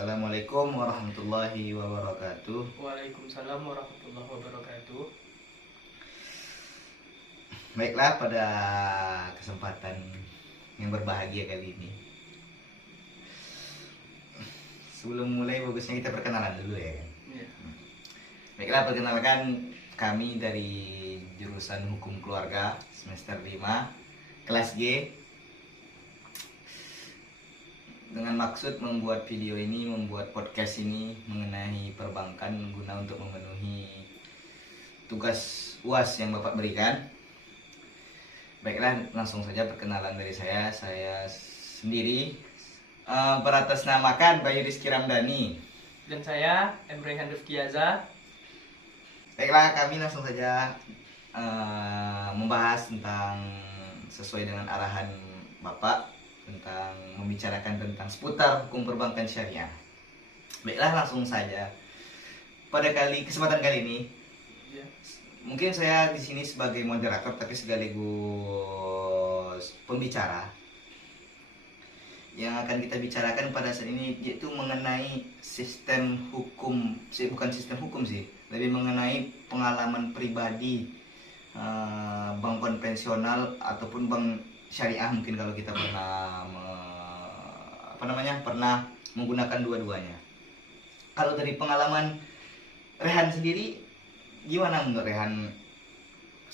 Assalamualaikum warahmatullahi wabarakatuh. Waalaikumsalam warahmatullahi wabarakatuh. Baiklah, pada kesempatan yang berbahagia kali ini, sebelum mulai bagusnya kita perkenalan dulu ya kan? Ya. Baiklah, perkenalkan kami dari jurusan Hukum Keluarga semester 5 kelas G, dengan maksud membuat video ini, membuat podcast ini mengenai perbankan guna untuk memenuhi tugas UAS yang Bapak berikan. Baiklah, langsung saja perkenalan dari saya sendiri, beratasnamakan Bayu Rizky Ramdhani. Dan saya Emre Handufkiaza. Baiklah, kami langsung saja membahas tentang, sesuai dengan arahan Bapak, tentang membicarakan tentang seputar hukum perbankan syariah. Baiklah, langsung saja. Pada kesempatan kali ini, Ya. mungkin saya di sini sebagai moderator tapi sekaligus pembicara. Yang akan kita bicarakan pada saat ini yaitu mengenai sistem hukum, bukan sistem hukum sih, lebih mengenai pengalaman pribadi bank konvensional ataupun bank syariah, mungkin kalau kita pernah pernah menggunakan dua-duanya. Kalau dari pengalaman Rehan sendiri, gimana menurut Rehan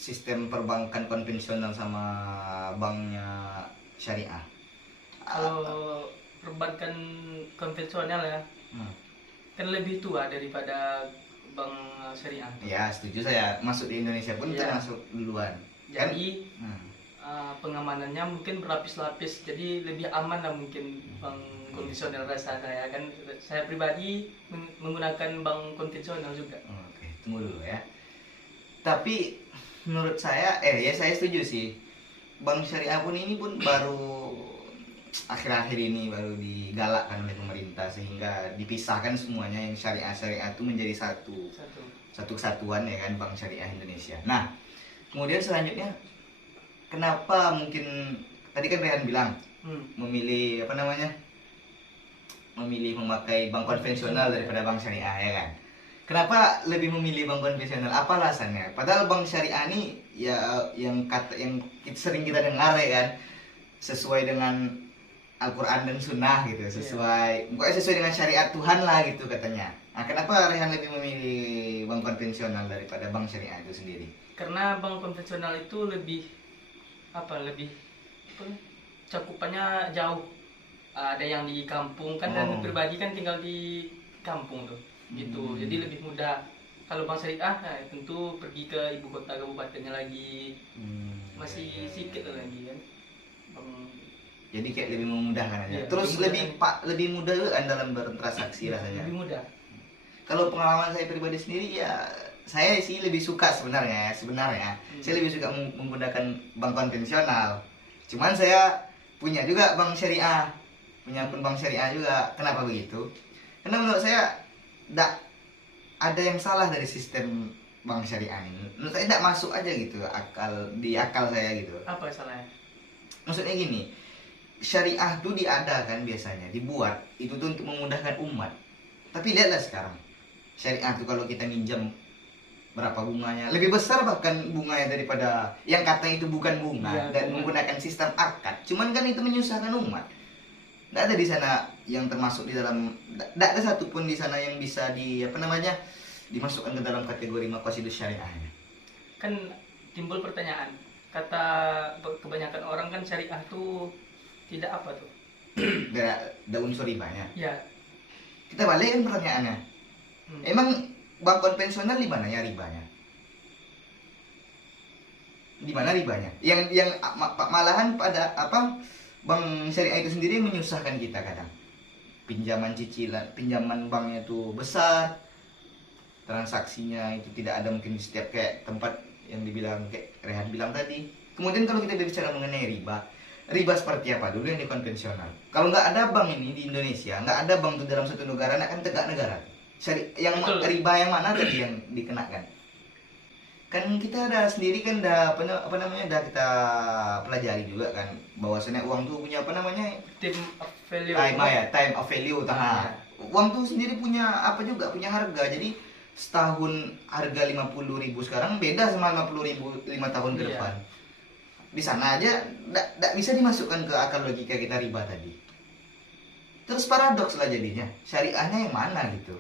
sistem perbankan konvensional sama banknya syariah? Kalau perbankan konvensional ya, kan lebih tua daripada bank syariah. Ya, setuju saya. Masuk di Indonesia pun Iya. termasuk duluan. Jadi pengamanannya mungkin berlapis-lapis, jadi lebih aman lah mungkin bank konvensional rasa saya. Kan saya pribadi menggunakan bank konvensional juga. Oke, tunggu dulu ya. Tapi menurut saya, ya saya setuju sih. Bank syariah pun ini pun baru akhir-akhir ini baru digalakkan oleh pemerintah, sehingga dipisahkan semuanya, yang syariah itu menjadi satu kesatuan ya kan, Bank Syariah Indonesia. Nah, kemudian selanjutnya, kenapa mungkin tadi kan Rehan bilang memilih memakai bank konvensional daripada bank syariah ya kan? Kenapa lebih memilih bank konvensional? Apa alasannya? Padahal bank syariah ini ya yang sering kita dengar ya kan, sesuai dengan Al-Quran dan Sunnah gitu, pokoknya sesuai dengan syariat Tuhan lah gitu katanya. Nah, kenapa Rehan lebih memilih bank konvensional daripada bank syariah itu sendiri? Karena bank konvensional itu lebih cakupannya jauh. Ada yang di kampung kan, dan pribadi kan tinggal di kampung tuh gitu. Jadi lebih mudah. Kalau bank syariah tentu pergi ke ibu kota kabupatennya lagi, masih sedikit lagi kan. Jadi kayak lebih memudahkan aja. Ya, Terus lebih mudah kan dalam bertransaksi rasanya. Lebih mudah. Kalau pengalaman saya pribadi sendiri ya, saya sih lebih suka sebenarnya. Saya lebih suka menggunakan bank konvensional. Cuman saya punya juga bank syariah. Punya pun bank syariah juga. Kenapa begitu? Karena menurut saya tidak ada yang salah dari sistem bank syariah ini. Menurut saya tidak masuk aja gitu di akal saya gitu. Apa salahnya? Maksudnya gini, syariah itu diadakan biasanya, dibuat itu tuh untuk memudahkan umat. Tapi lihatlah sekarang, syariah itu kalau kita minjam, berapa bunganya? Lebih besar bahkan bunganya daripada yang katanya itu bukan bunga, dan menggunakan sistem akad. Cuman kan itu menyusahkan umat. Tidak ada di sana yang termasuk di dalam, tidak ada satupun di sana yang bisa dimasukkan ke dalam kategori maqasidus syariahnya. Kan timbul pertanyaan, kata kebanyakan orang kan syariah tuh tidak apa tuh? Ada unsur ribanya. Ya. Kita balikin pertanyaannya. Emang bank konvensional di mana ya ribanya? Di mana ribanya? Yang malahan pada bank syariah itu sendiri menyusahkan kita kadang. Pinjaman cicilan, pinjaman banknya itu besar, transaksinya itu tidak ada mungkin di setiap kayak tempat yang dibilang kayak Rehan bilang tadi. Kemudian kalau kita berbicara mengenai riba seperti apa dulu yang di konvensional? Kalau nggak ada bank ini di Indonesia, nggak ada bank itu dalam satu negara, akan tegak negara. Riba yang mana tadi yang dikenakan? Kan kita ada sendiri kan udah kita pelajari juga kan, bahwasanya uang tuh punya time of value. uang tuh sendiri punya apa juga, punya harga. Jadi setahun harga 50.000 sekarang beda sama 50.000 5 tahun ke Iya. depan. Di sana aja tidak bisa dimasukkan ke akal logika kita riba tadi. Terus paradoks lah jadinya, syariahnya yang mana gitu?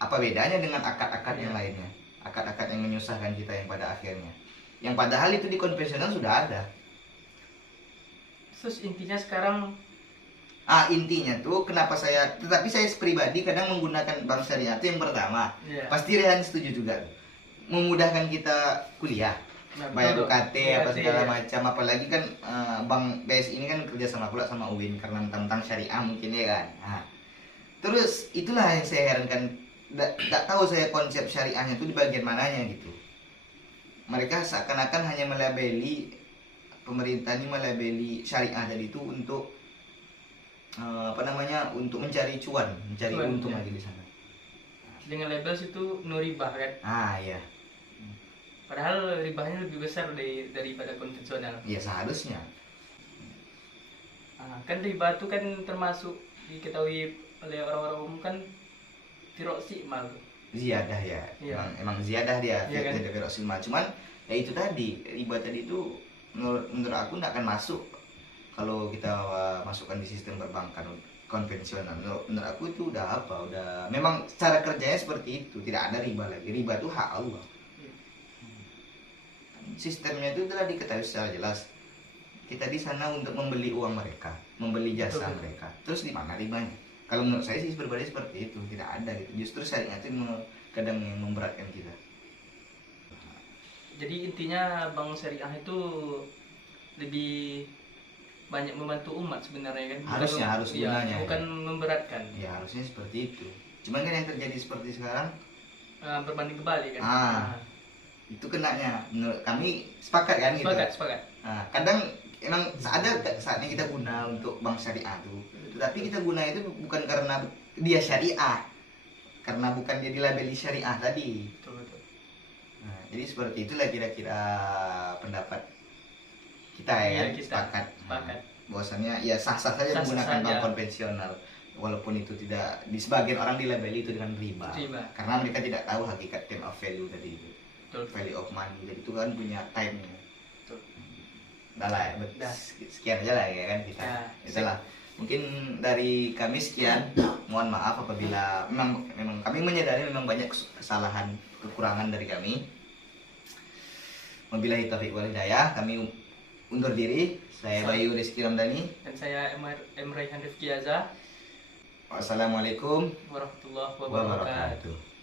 Apa bedanya dengan akad-akad yang lainnya? Akad-akad yang menyusahkan kita yang pada akhirnya. Yang padahal itu di konvensional sudah ada. Terus intinya sekarang Intinya tuh kenapa tetapi saya pribadi kadang menggunakan bank syariah itu yang pertama. Iya. Pasti Rehan setuju juga. Memudahkan kita kuliah. Nah, Bayar betul. UKT apa UKT, segala ya. macam, apalagi kan Bank BSI ini kan kerja sama pula sama UIN karena tentang syariah mungkin ya kan. Nah, terus itulah yang saya herankan, tidak tahu saya konsep syariahnya itu di bagian mananya gitu. Mereka seakan-akan hanya melabeli, pemerintah ini melabeli syariah tadi itu untuk untuk mencari cuan, mencari Cuan, untung ya. lagi di sana. Dengan label situ no riba kan. Iya. Padahal ribanya lebih besar daripada konvensional. Iya seharusnya. Kan riba itu kan termasuk diketahui oleh orang-orang umum kan tiroksi mal. Ziyadah ya. Iya. Emang ziyadah dia, Iya kan? tidak maksimal. Cuman ya itu tadi, riba tadi itu menurut aku tidak akan masuk kalau kita masukkan di sistem perbankan konvensional. Menurut aku itu udah memang cara kerjanya seperti itu, tidak ada riba lagi. Riba itu hak Allah. Sistemnya itu telah diketahui secara jelas. Kita di sana untuk membeli uang mereka, membeli jasa Betul. mereka. Terus di mana ribanya? Kalau menurut saya sih pribadi seperti itu, tidak ada gitu. Justru syariat itu kadang yang memberatkan kita. Jadi intinya bank syariah itu lebih banyak membantu umat sebenarnya kan. Harus gunanya, bukan ya. memberatkan. Ya harusnya seperti itu. Cuman kan yang terjadi seperti sekarang, Berbanding kebalik kan. itu kenanya. Menurut kami sepakat kan gitu. Sepakat. Kadang emang ada saatnya kita guna untuk bank syariah tuh. Tetapi kita guna itu bukan karena dia syariah, karena bukan dia dilabeli syariah tadi. Betul. Jadi seperti itulah kira-kira pendapat kita ya, Iya, kan? kita Sepakat. sepakat. Bahwasannya ya sah-sah saja Sah-sah menggunakan bank saja. konvensional, walaupun itu tidak, di sebagian orang dilabeli itu dengan riba. Karena mereka tidak tahu hakikat term of value tadi itu. Betul. Value of money. Jadi itu kan punya time-nya. Betul. Udah lah, sekian aja lah ya kan kita. Ya, Itulah. Mungkin dari kami sekian. Mohon maaf apabila memang kami menyadari memang banyak kesalahan, kekurangan dari kami. Wabillahi taufiq wal hidayah. Kami undur diri. Saya Bayu Rizky Ramdhani. Dan saya Emre Rifki Azza. Wassalamualaikum Warahmatullahi wabarakatuh. wabarakatuh.